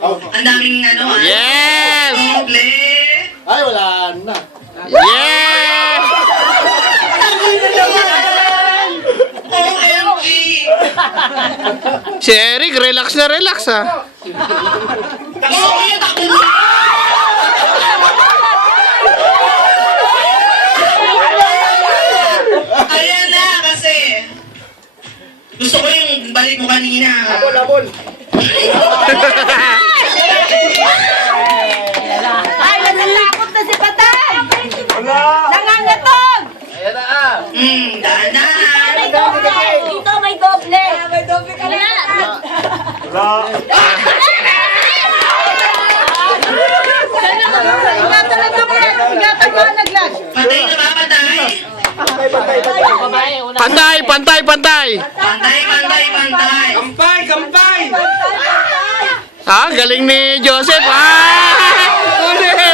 Ang daming ano ah. Yes! Ay, wala na. Yes! OMG! Si Eric, relax na relax ah. Takbo kayo, takbo! Ayan na kasi. Gusto ko yung balik mo kanina. Abol. Ay, natatakot na si Patay! Nangangatog! Dahan-dahan. May doble! Dito may doble! May doble ka na! Patay na ba, patay? Pantay, pantay, pantay. Pantay. Ah, galing ni Joseph. Ah! Uli!